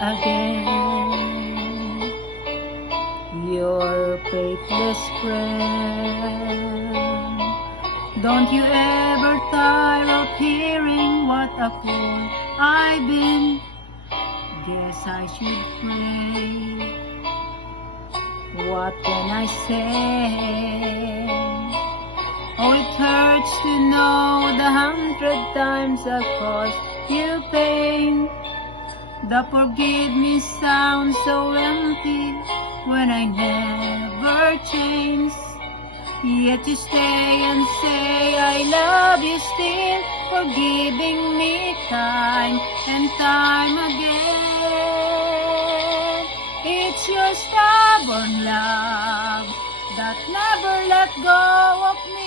again. Your faithless friend. Don't you ever tire of hearing what a fool I've been. Guess I should pray. What can I say? Oh, it hurts to know the 100 times I caused you pain. The forgive me sounds so empty when I never change. Yet you stay and say I love you still, forgiving me time and time again. It's your stubborn love that never let go of me.